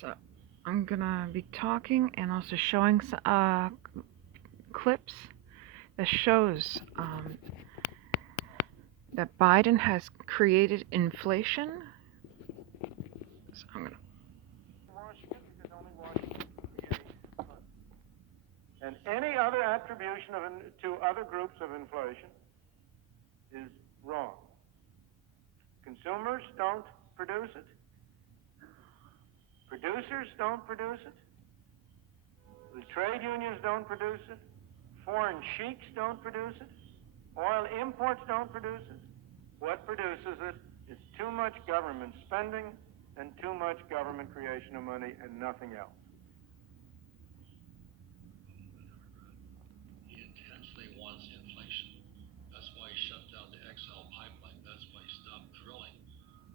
So I'm gonna be talking and also showing clips that shows that Biden has created inflation. So I'm gonna. Washington, because only Washington creates money. And any other attribution to other groups of inflation is wrong. Consumers don't produce it. Producers don't produce it. The trade unions don't produce it. Foreign sheiks don't produce it. Oil imports don't produce it. What produces it is too much government spending and too much government creation of money and nothing else. He intensely wants inflation. That's why he shut down the XL pipeline. That's why he stopped drilling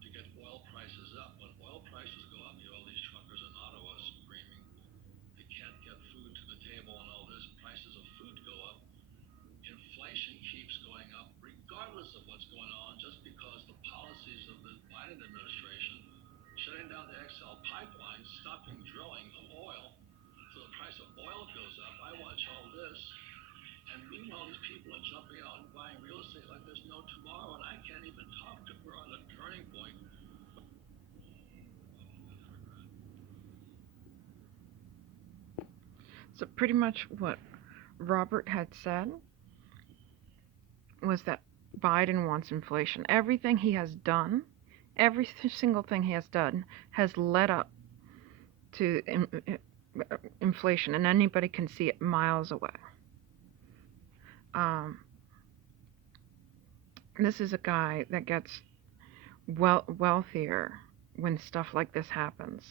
to get oil prices up. When oil prices go up, you have all these truckers in Ottawa screaming they can't get food to the table and all this. Prices of food go up. Inflation keeps going up regardless of what's going on, just because the policies of the Biden administration, shutting down the XL pipeline, stopping drilling of oil, so the price of oil goes up. I watch all this, and meanwhile these people are jumping out and buying real estate like there's no tomorrow, and I can't even talk to we're on a turning point. So pretty much what Robert had said was that Biden wants inflation. Everything he has done, every single thing he has done, has led up to inflation, and anybody can see it miles away. This is a guy that gets wealthier when stuff like this happens,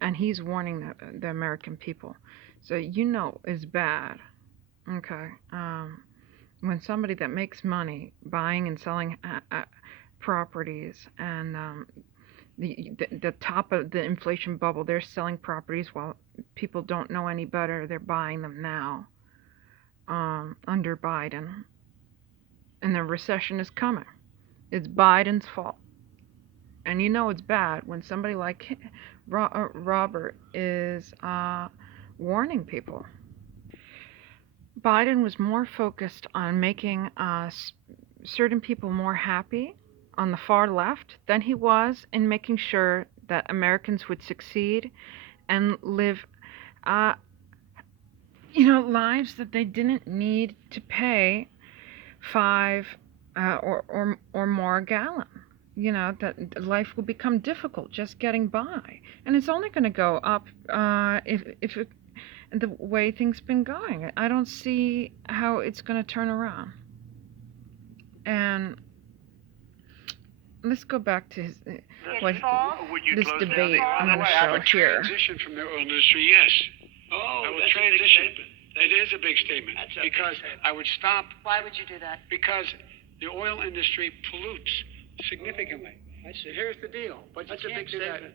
and he's warning the American people. So it's bad. Okay. When somebody that makes money buying and selling properties, and the top of the inflation bubble, they're selling properties while people don't know any better. They're buying them now under Biden, and the recession is coming. It's Biden's fault. And it's bad when somebody like Robert is warning people. Biden was more focused on making certain people more happy on the far left than he was in making sure that Americans would succeed and live lives that they didn't need to pay $5 or more a gallon. That life will become difficult just getting by, and it's only going to go up if the way things been going. I don't see how it's going to turn around. And let's go back to this debate I'm going to show here. Transition from the oil industry, yes. Oh, I would that's transition. a big statement. It is a big statement. That's a because big statement. I would stop. Why would you do that? Because the oil industry pollutes significantly. Here's the deal. But That's you a can't big do that. statement.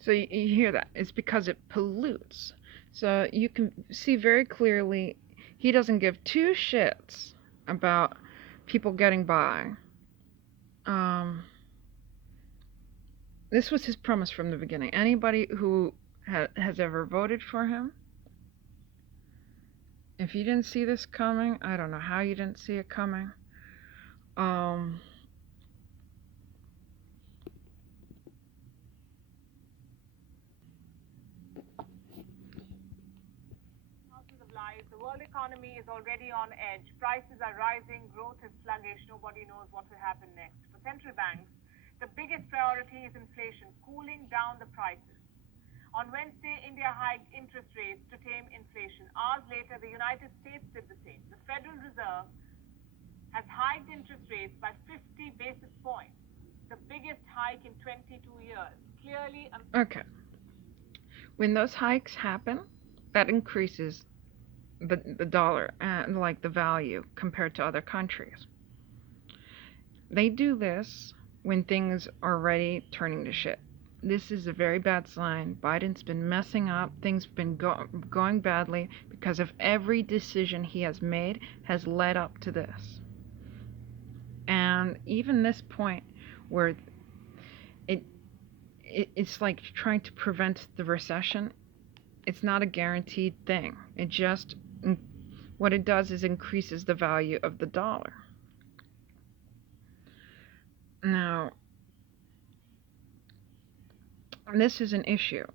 So you hear that? It's because it pollutes. So you can see very clearly he doesn't give two shits about people getting by. This was his premise from the beginning. Anybody who has ever voted for him, if you didn't see this coming, I don't know how you didn't see it coming. The world economy is already on edge. Prices are rising, growth is sluggish, nobody knows what will happen next. For central banks, the biggest priority is inflation, cooling down the prices. On Wednesday, India hiked interest rates to tame inflation. Hours later, the United States did the same. The Federal Reserve has hiked interest rates by 50 basis points, the biggest hike in 22 years. Clearly, okay. When those hikes happen, that increases the dollar and like the value compared to other countries. They do this when things are already turning to shit. This is a very bad sign. Biden's been messing up. Things have been going badly because of every decision he has made has led up to this. And even this point where it's like trying to prevent the recession. It's not a guaranteed thing. It just, what it does is increases the value of the dollar. Now, this is an issue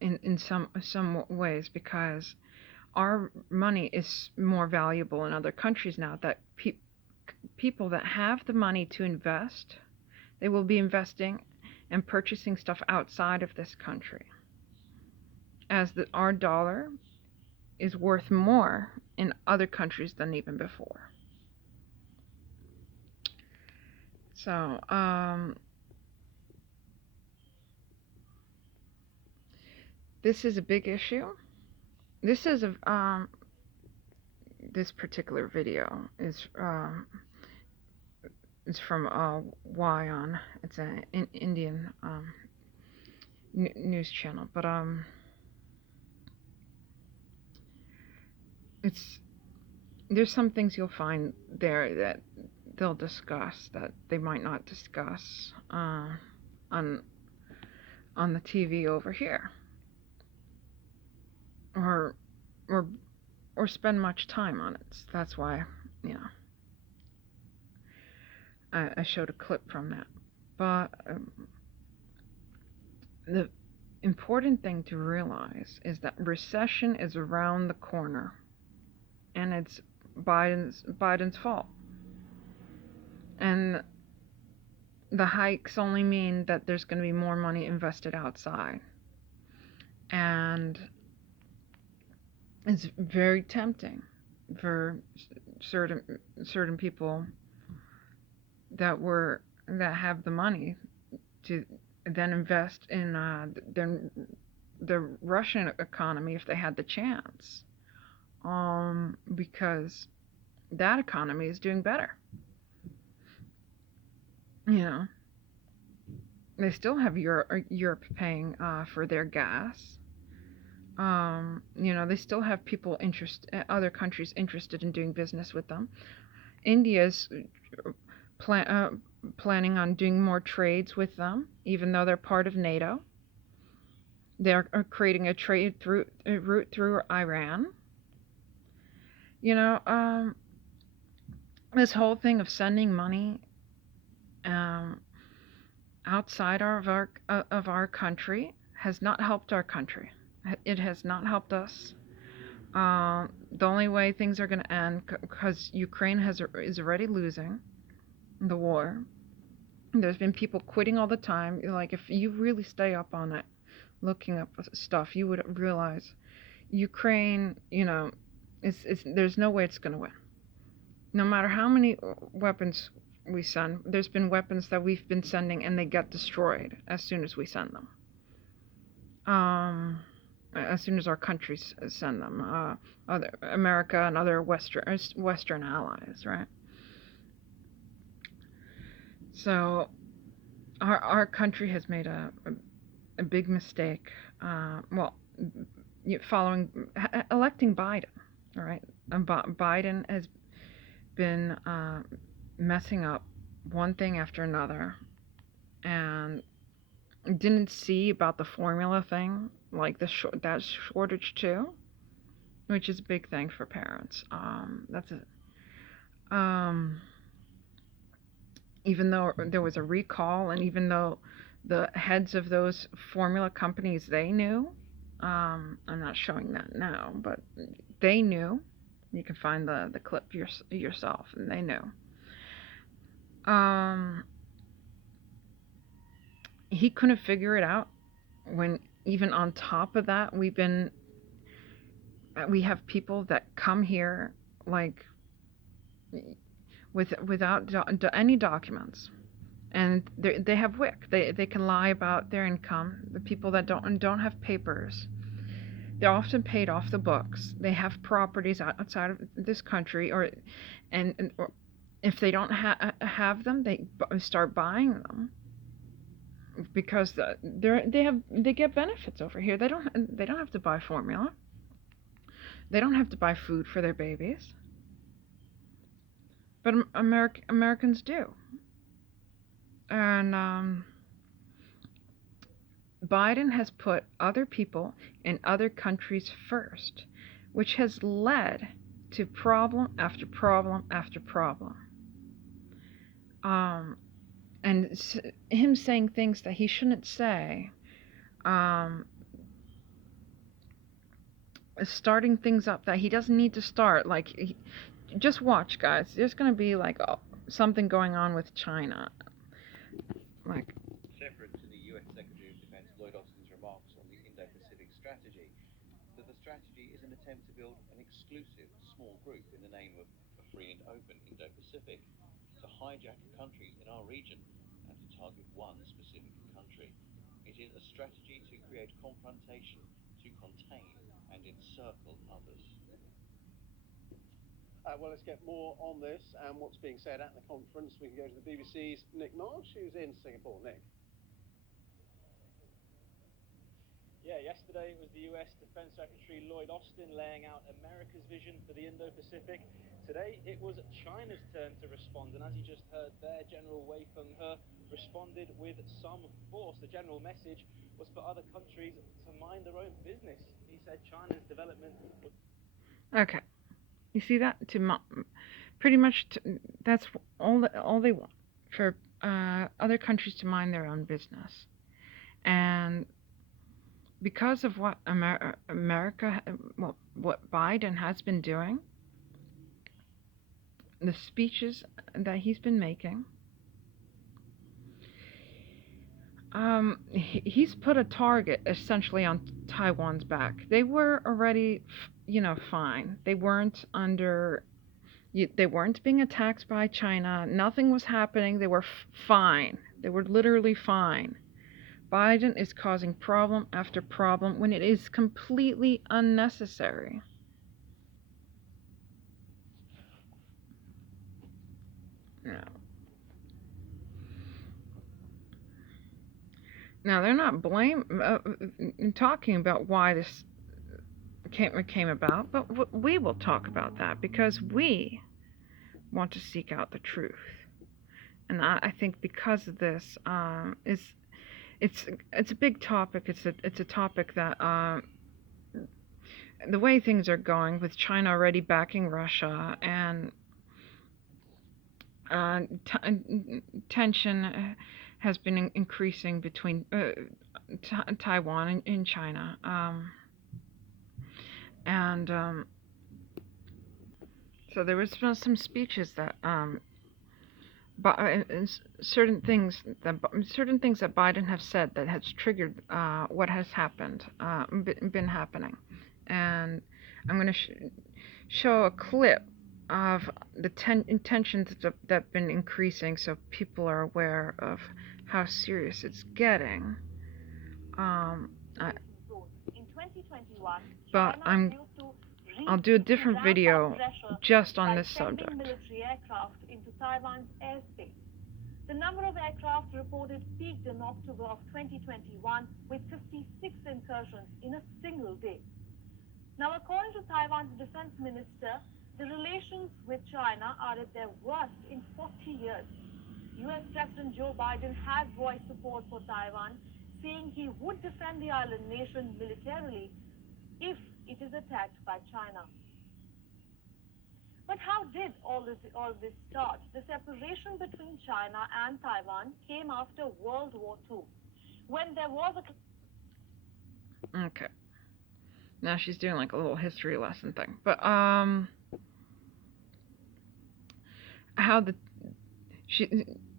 in some ways, because our money is more valuable in other countries now. That people that have the money to invest, they will be investing and purchasing stuff outside of this country, as our dollar is worth more in other countries than even before. So, this is a big issue. This is this particular video is from WION. It's an Indian news channel, but there's some things you'll find there that they'll discuss that they might not discuss on the TV over here, or spend much time on it. So that's why, I showed a clip from that. But the important thing to realize is that recession is around the corner, and it's Biden's fault. And the hikes only mean that there's going to be more money invested outside. And it's very tempting for certain people that have the money to then invest in the Russian economy if they had the chance, because that economy is doing better. They still have Europe paying for their gas. They still have people other countries interested in doing business with them. India's planning on doing more trades with them, even though they're part of NATO. They're creating a trade route through Iran. This whole thing of sending money outside of our country has not helped our country. It has not helped us. The only way things are going to end, because Ukraine is already losing the war. There's been people quitting all the time. Like, if you really stay up on it, looking up stuff, you would realize Ukraine, there's no way it's going to win. No matter how many weapons we send, there's been weapons that we've been sending and they get destroyed as soon as we send them. As soon as our countries send them, America and other Western allies, right? So our country has made a big mistake. Electing Biden, all right? Biden has been messing up one thing after another, and didn't see about the formula thing, like that shortage too, which is a big thing for parents. That's it. Even though there was a recall, and even though the heads of those formula companies, they knew, I'm not showing that now, but they knew. You can find the clip yourself, and they knew. He couldn't figure it out, when even on top of that, we have people that come here like without any documents, and they have WIC. They can lie about their income. The people that don't have papers, they're often paid off the books. They have properties outside of this country, or if they don't have them, they start buying them, because they get benefits over here. They don't have to buy formula. They don't have to buy food for their babies. But Americans do. And Biden has put other people and other countries first, which has led to problem after problem after problem. And him saying things that he shouldn't say, starting things up that he doesn't need to start. Like, just watch, guys. There's going to be like something going on with China. Like, separate to the US Secretary of Defense Lloyd Austin's remarks on the Indo-Pacific strategy, that the strategy is an attempt to build an exclusive small group in the name of a free and open Indo-Pacific, to hijack countries in our region and to target one specific country. It is a strategy to create confrontation, to contain and encircle others. Well, let's get more on this and what's being said at the conference. We can go to the BBC's Nick Marsh, who's in Singapore. Nick. Yeah, yesterday it was the US Defense Secretary Lloyd Austin laying out America's vision for the Indo-Pacific. Today it was China's turn to respond, and as you just heard there, General Wei Fenghe responded with some force. The general message was for other countries to mind their own business. He said China's development was... okay, you see that? Pretty much, that's all they want, for other countries to mind their own business. And because of what what Biden has been doing, the speeches that he's been making, he's put a target essentially on Taiwan's back. They were already, fine. They weren't being attacked by China. Nothing was happening. They were fine. They were literally fine. Biden is causing problem after problem when it is completely unnecessary. Now they're not talking about why this came about, but we will talk about that because we want to seek out the truth. And I think because of this, it's a big topic. It's a topic that the way things are going, with China already backing Russia, and tension has been increasing between Taiwan and China, so there was some speeches that certain things that Biden have said that has triggered what has happened, been happening, and I'm going to show a clip of the tensions that have been increasing, so people are aware of how serious it's getting. In 2021, But I'll do a different video just on this subject. Military aircraft into Taiwan's airspace. The number of aircraft reported peaked in October of 2021 with 56 incursions in a single day. Now, according to Taiwan's defense minister, the relations with China are at their worst in 40 years. US President Joe Biden has voiced support for Taiwan, saying he would defend the island nation militarily if it is attacked by China. But how did all this start? The separation between China and Taiwan came after World War II, when there was a... Okay. Now she's doing like a little history lesson thing. But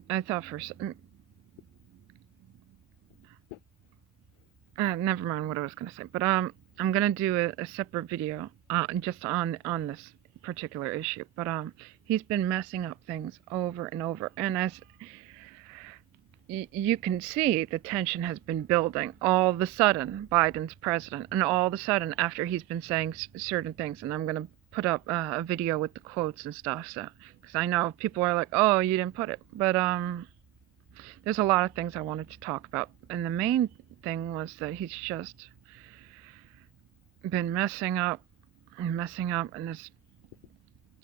I thought first. Never mind what I was gonna say. But I'm gonna do a separate video just on this particular issue. But he's been messing up things over and over, and as you can see, the tension has been building. All of a sudden, Biden's president, and all of a sudden, after he's been saying certain things, and I'm going to put up a video with the quotes and stuff, so because I know people are like, oh, you didn't put it, but there's a lot of things I wanted to talk about, and the main thing was that he's just been messing up, and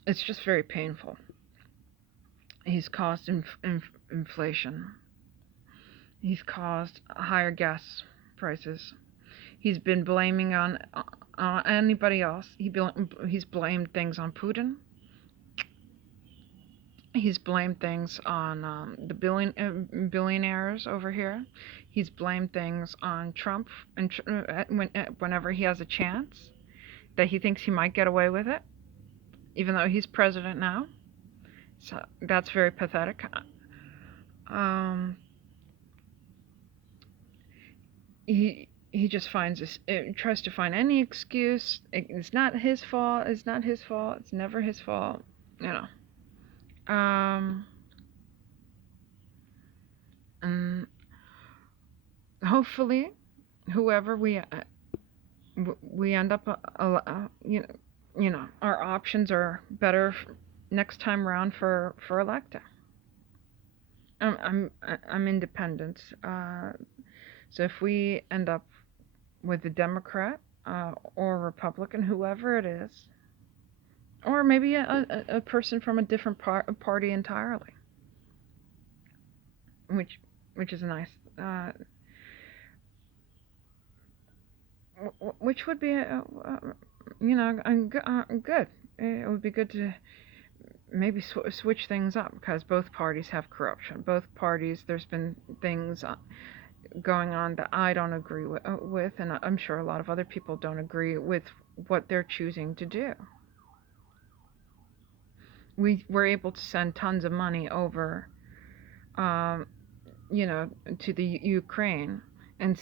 it's just very painful. He's caused inflation. He's caused higher gas prices. He's been blaming on anybody else. He's blamed things on Putin. He's blamed things on the billionaires over here. He's blamed things on Trump, and whenever he has a chance that he thinks he might get away with it, even though he's president now. So that's very pathetic. He just tries to find any excuse. It's not his fault. It's not his fault. It's never his fault. You know. And hopefully, whoever we end up, you know, our options are better next time around for electing. I'm independent, so if we end up with a Democrat or Republican, whoever it is, or maybe a person from a different party entirely, which is nice, which would be you know, good. It would be good to maybe switch things up, because both parties have corruption. Both parties, there's been things going on that I don't agree with, and I'm sure a lot of other people don't agree with what they're choosing to do. We were able to send tons of money over, you know, to the Ukraine, and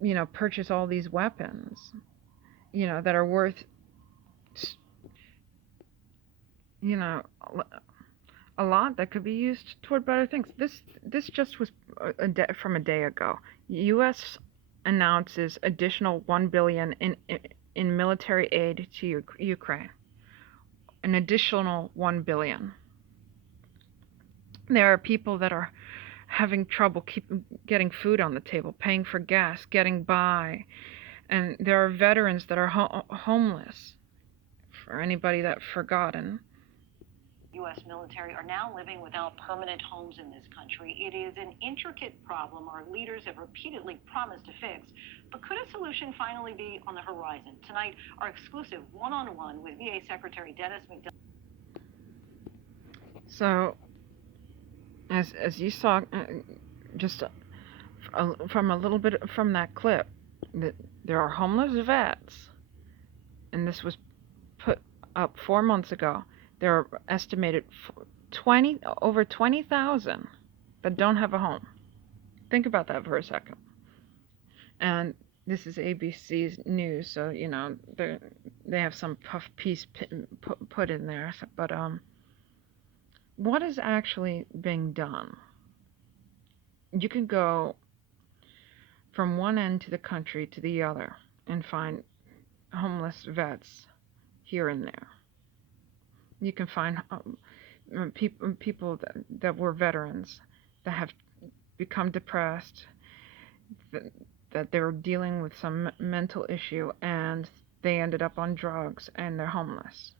you know, purchase all these weapons, you know, that are worth, you know, a lot that could be used toward better things. This just was from a day ago. U.S. announces additional $1 billion in military aid to Ukraine. An additional $1 billion. There are people that are having trouble getting food on the table, paying for gas, getting by, and there are veterans that are homeless. For anybody that's forgotten, U.S. military are now living without permanent homes in this country. It is an intricate problem our leaders have repeatedly promised to fix. But could a solution finally be on the horizon? Tonight, our exclusive one-on-one with VA Secretary Dennis McDonough. So, as you saw, just from a little bit from that clip, that there are homeless vets, and this was put up 4 months ago. There are estimated over 20,000 that don't have a home. Think about that for a second. And this is ABC's news, so you know they have some puff piece put in there. But what is actually being done? You can go from one end to the country to the other and find homeless vets here and there. You can find people that were veterans that have become depressed, that they were dealing with some mental issue, and they ended up on drugs and they're homeless.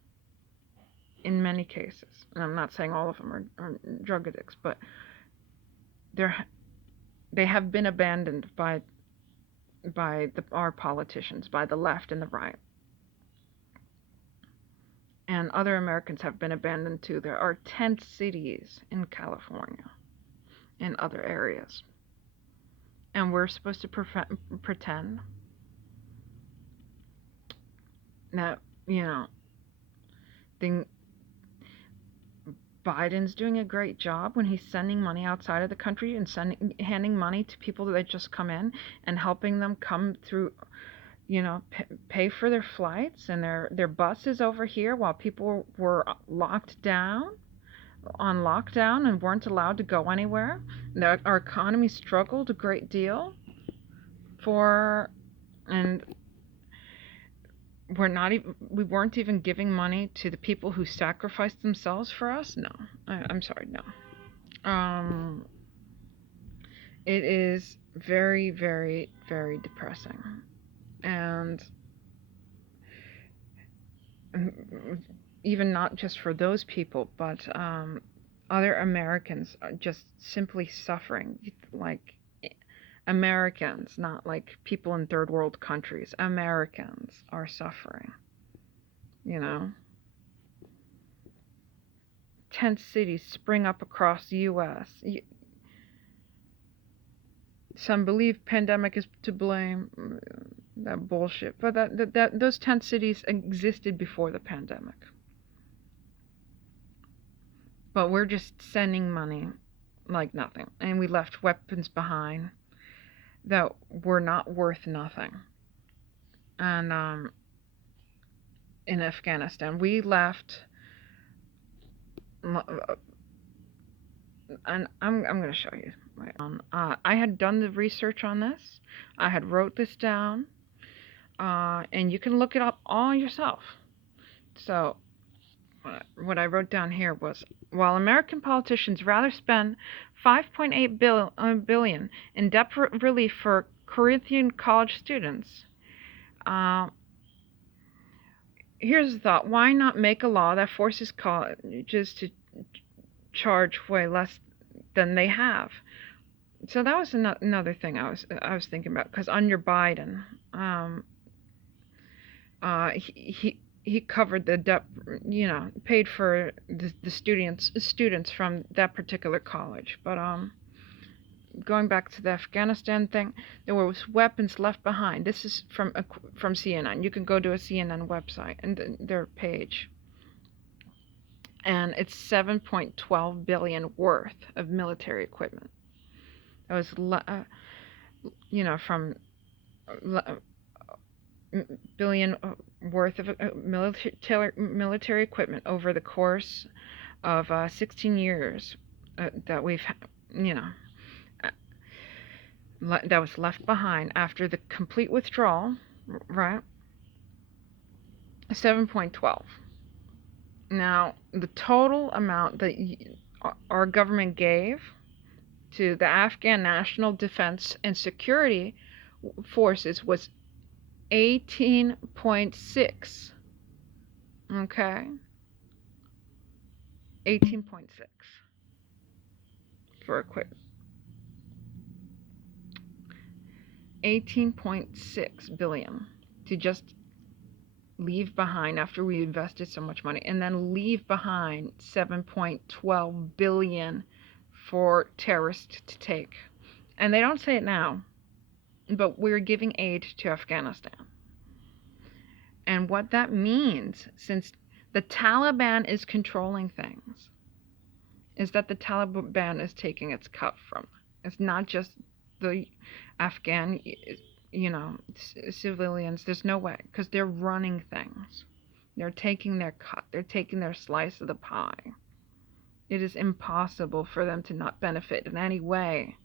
In many cases, and I'm not saying all of them are drug addicts, but they have been abandoned by our politicians, by the left and the right. And other Americans have been abandoned too. There are tent cities in California and other areas. And we're supposed to pretend that, you know, Biden's doing a great job when he's sending money outside of the country and handing money to people that just come in and helping them come through, you know, pay for their flights and their buses over here while people were locked down and weren't allowed to go anywhere. Our economy struggled a great deal and we weren't even giving money to the people who sacrificed themselves for us. No, I'm sorry, no. It is very, very, very depressing. And even not just for those people, but other Americans are just simply suffering. Like, Americans, not like people in third world countries. Americans are suffering, you know. Tent cities spring up across the U.S. Some believe pandemic is to blame. That bullshit. But those tent cities existed before the pandemic. But we're just sending money like nothing. And we left weapons behind that were not worth nothing. And in Afghanistan, we left, and I'm going to show you. I had done the research on this. I had wrote this down, and you can look it up all yourself. So what I wrote down here was, while American politicians rather spend $5.8 billion in debt relief for Corinthian college students, here's the thought: why not make a law that forces colleges to charge way less than they have? So that was another thing I was thinking about, because under Biden, he covered the debt, you know, paid for the students from that particular college. But going back to the Afghanistan thing, there was weapons left behind. This is from CNN. You can go to a CNN website and their page, and it's $7.12 billion worth of military equipment. That was, you know, from billion worth of military equipment over the course of 16 years that we've, you know, that was left behind after the complete withdrawal, right? 7.12. Now, the total amount that our government gave to the Afghan National Defense and Security Forces was 18.6. Okay? 18.6 for equipment. 18.6 billion to just leave behind after we invested so much money, and then leave behind 7.12 billion for terrorists to take. And they don't say it now, but we're giving aid to Afghanistan. And what that means, since the Taliban is controlling things, is that the Taliban is taking its cut from it. It's not just the Afghan, you know, civilians. There's no way, because they're running things. They're taking their cut. They're taking their slice of the pie. It is impossible for them to not benefit in any way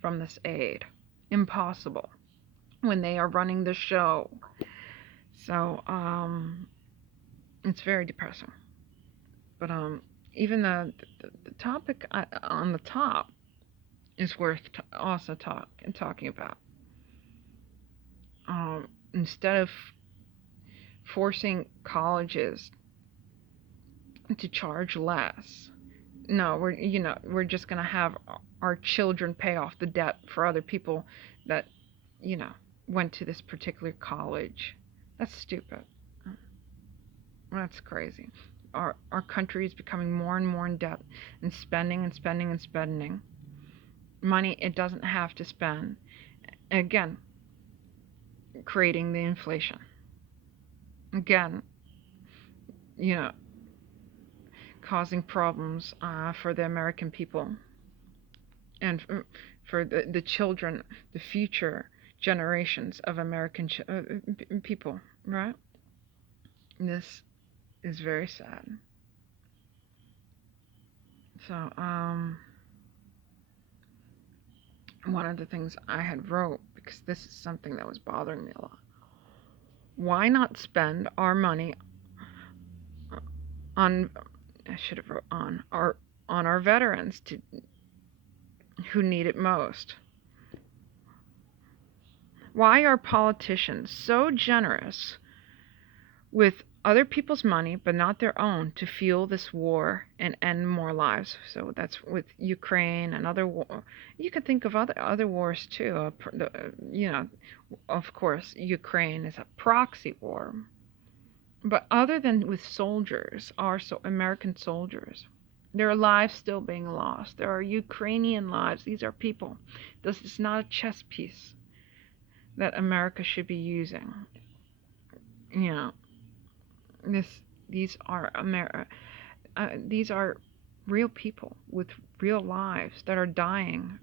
from this aid. Impossible. When they are running the show. So, it's very depressing. But even the topic on the top is worth also talking about. Instead of forcing colleges to charge less, no, we're just gonna have our children pay off the debt for other people that, you know, went to this particular college. That's stupid. That's crazy. Our country is becoming more and more in debt, and spending and spending and spending money it doesn't have to spend. Again, creating the inflation. Again, you know, causing problems for the American people and for the children, the future generations of American people, right? This is very sad. So, one of the things I had wrote, because this is something that was bothering me a lot. Why not spend our money on, I should have wrote on our veterans who need it most? Why are politicians so generous with other people's money, but not their own, to fuel this war and end more lives. So that's with Ukraine and other war. You could think of other wars too. Of course, Ukraine is a proxy war. But other than with soldiers, American soldiers, there are lives still being lost. There are Ukrainian lives. These are people. This is not a chess piece that America should be using. These are real people with real lives that are dying.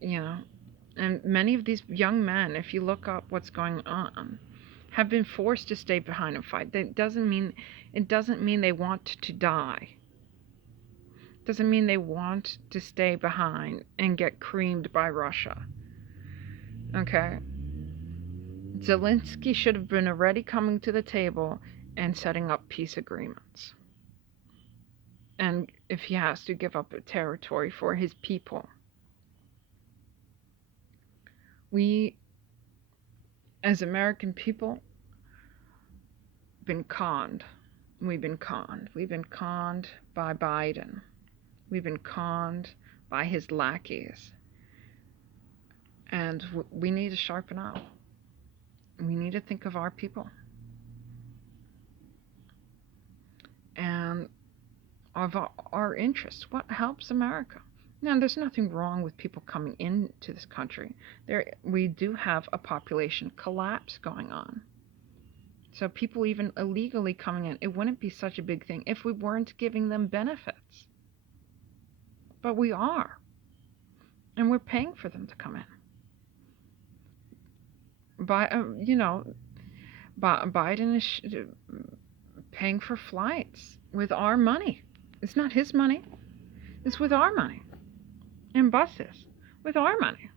And many of these young men, if you look up what's going on, have been forced to stay behind and fight. It doesn't mean they want to die. It doesn't mean they want to stay behind and get creamed by Russia. Okay? Zelensky should have been already coming to the table and setting up peace agreements. And if he has to give up a territory for his people. We, as American people, been conned. We've been conned. We've been conned by Biden. We've been conned by his lackeys. And we need to sharpen up. We need to think of our people. And of our interests. What helps America? Now, there's nothing wrong with people coming into this country. We do have a population collapse going on. So people even illegally coming in, it wouldn't be such a big thing if we weren't giving them benefits. But we are. And we're paying for them to come in. Biden is paying for flights with our money. It's not his money. It's with our money. And buses with our money.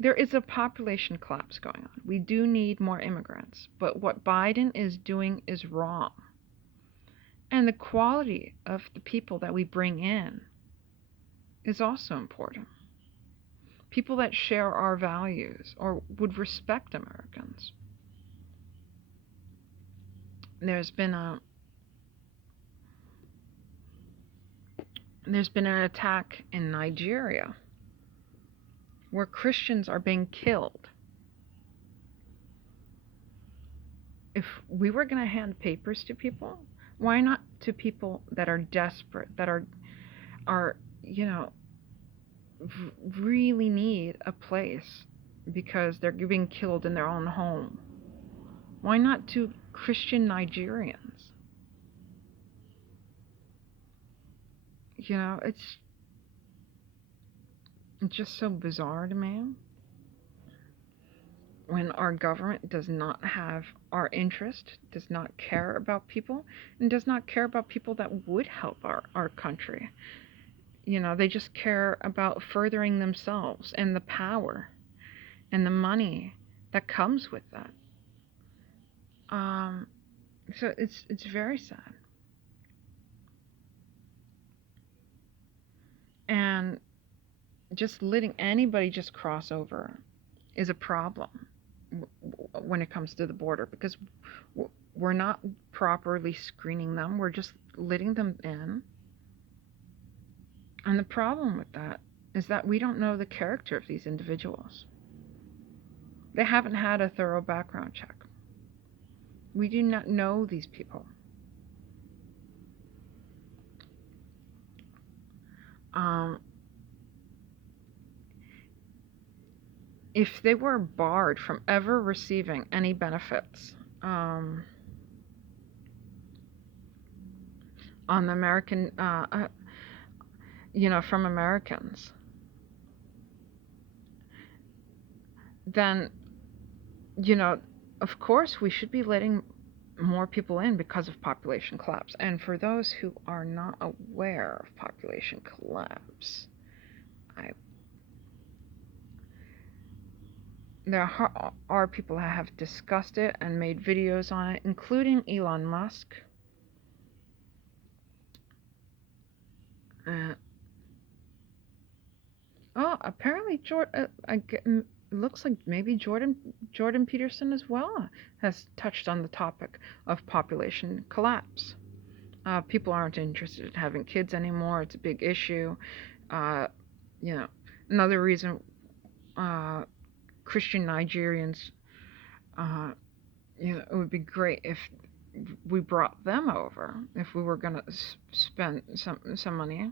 There is a population collapse going on. We do need more immigrants. But what Biden is doing is wrong. And the quality of the people that we bring in is also important. People that share our values or would respect Americans. There's been an attack in Nigeria where Christians are being killed. If we were going to hand papers to people, why not to people that are desperate, that are really need a place because they're being killed in their own home? Why not to Christian Nigerians? It's just so bizarre to me when our government does not have our interest, does not care about people, and does not care about people that would help our country. They just care about furthering themselves and the power and the money that comes with that. So it's very sad. And just letting anybody just cross over is a problem when it comes to the border, because we're not properly screening them. We're just letting them in. And the problem with that is that we don't know the character of these individuals. They haven't had a thorough background check. We do not know these people. If they were barred from ever receiving any benefits on the American, from Americans, then, of course we should be letting more people in because of population collapse. And for those who are not aware of population collapse, there are people that have discussed it and made videos on it, including Elon Musk. Apparently it looks like maybe Jordan Peterson as well has touched on the topic of population collapse. People aren't interested in having kids anymore. It's a big issue. Uh, you know, another reason Christian Nigerians, it would be great if we brought them over, if we were going to spend some money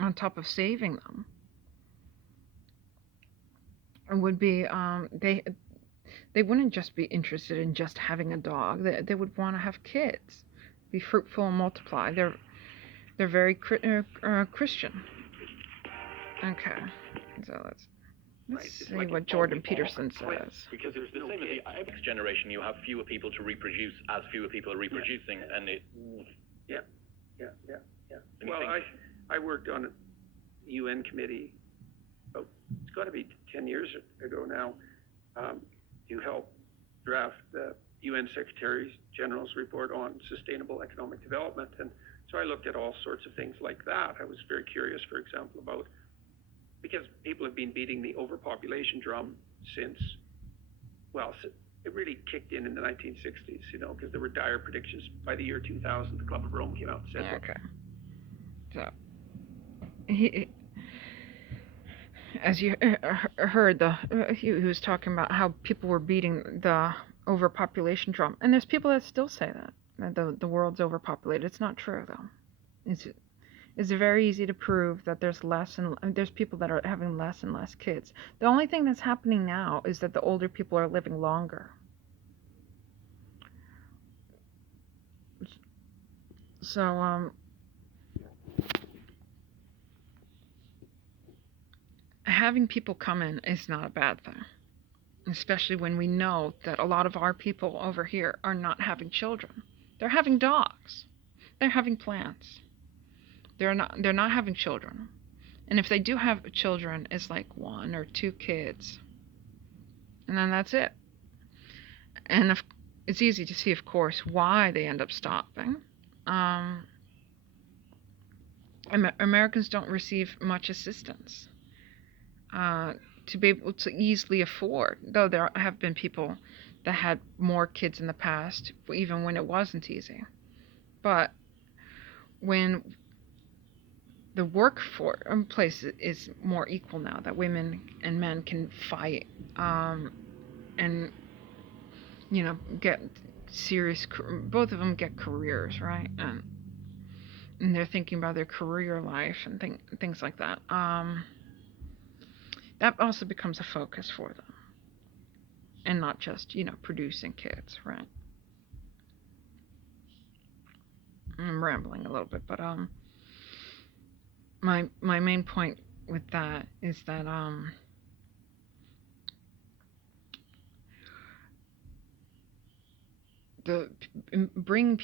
on top of saving them. It would be they wouldn't just be interested in just having a dog. They would want to have kids, be fruitful and multiply. They're very Christian. Okay, so let's see what Jordan Peterson says. Because there's the same as the next generation. You have fewer people to reproduce as fewer people are reproducing, and it. Yeah. Well, I worked on a UN committee. It's got to be 10 years ago now. To help draft the UN Secretary General's report on sustainable economic development, and so I looked at all sorts of things like that. I was very curious, for example, about, because people have been beating the overpopulation drum since, well, it really kicked in the 1960s, because there were dire predictions. By the year 2000, the Club of Rome came out and said, okay. So as you heard, he was talking about how people were beating the overpopulation drum, and there's people that still say that the world's overpopulated. It's not true, though. It's very easy to prove that there's people that are having less and less kids. The only thing that's happening now is that the older people are living longer. So having people come in is not a bad thing, especially when we know that a lot of our people over here are not having children. They're having dogs. They're having plants. They're not having children. And if they do have children, it's like 1 or 2 kids. And then that's it. And it's easy to see, of course, why they end up stopping. Americans don't receive much assistance to be able to easily afford, though there have been people that had more kids in the past, even when it wasn't easy. But when the workplace is more equal now, that women and men can fight and get serious, both of them get careers, right? And they're thinking about their career life and things like that. That also becomes a focus for them, and not just producing kids, right? I'm rambling a little bit, but my main point with that is that bringing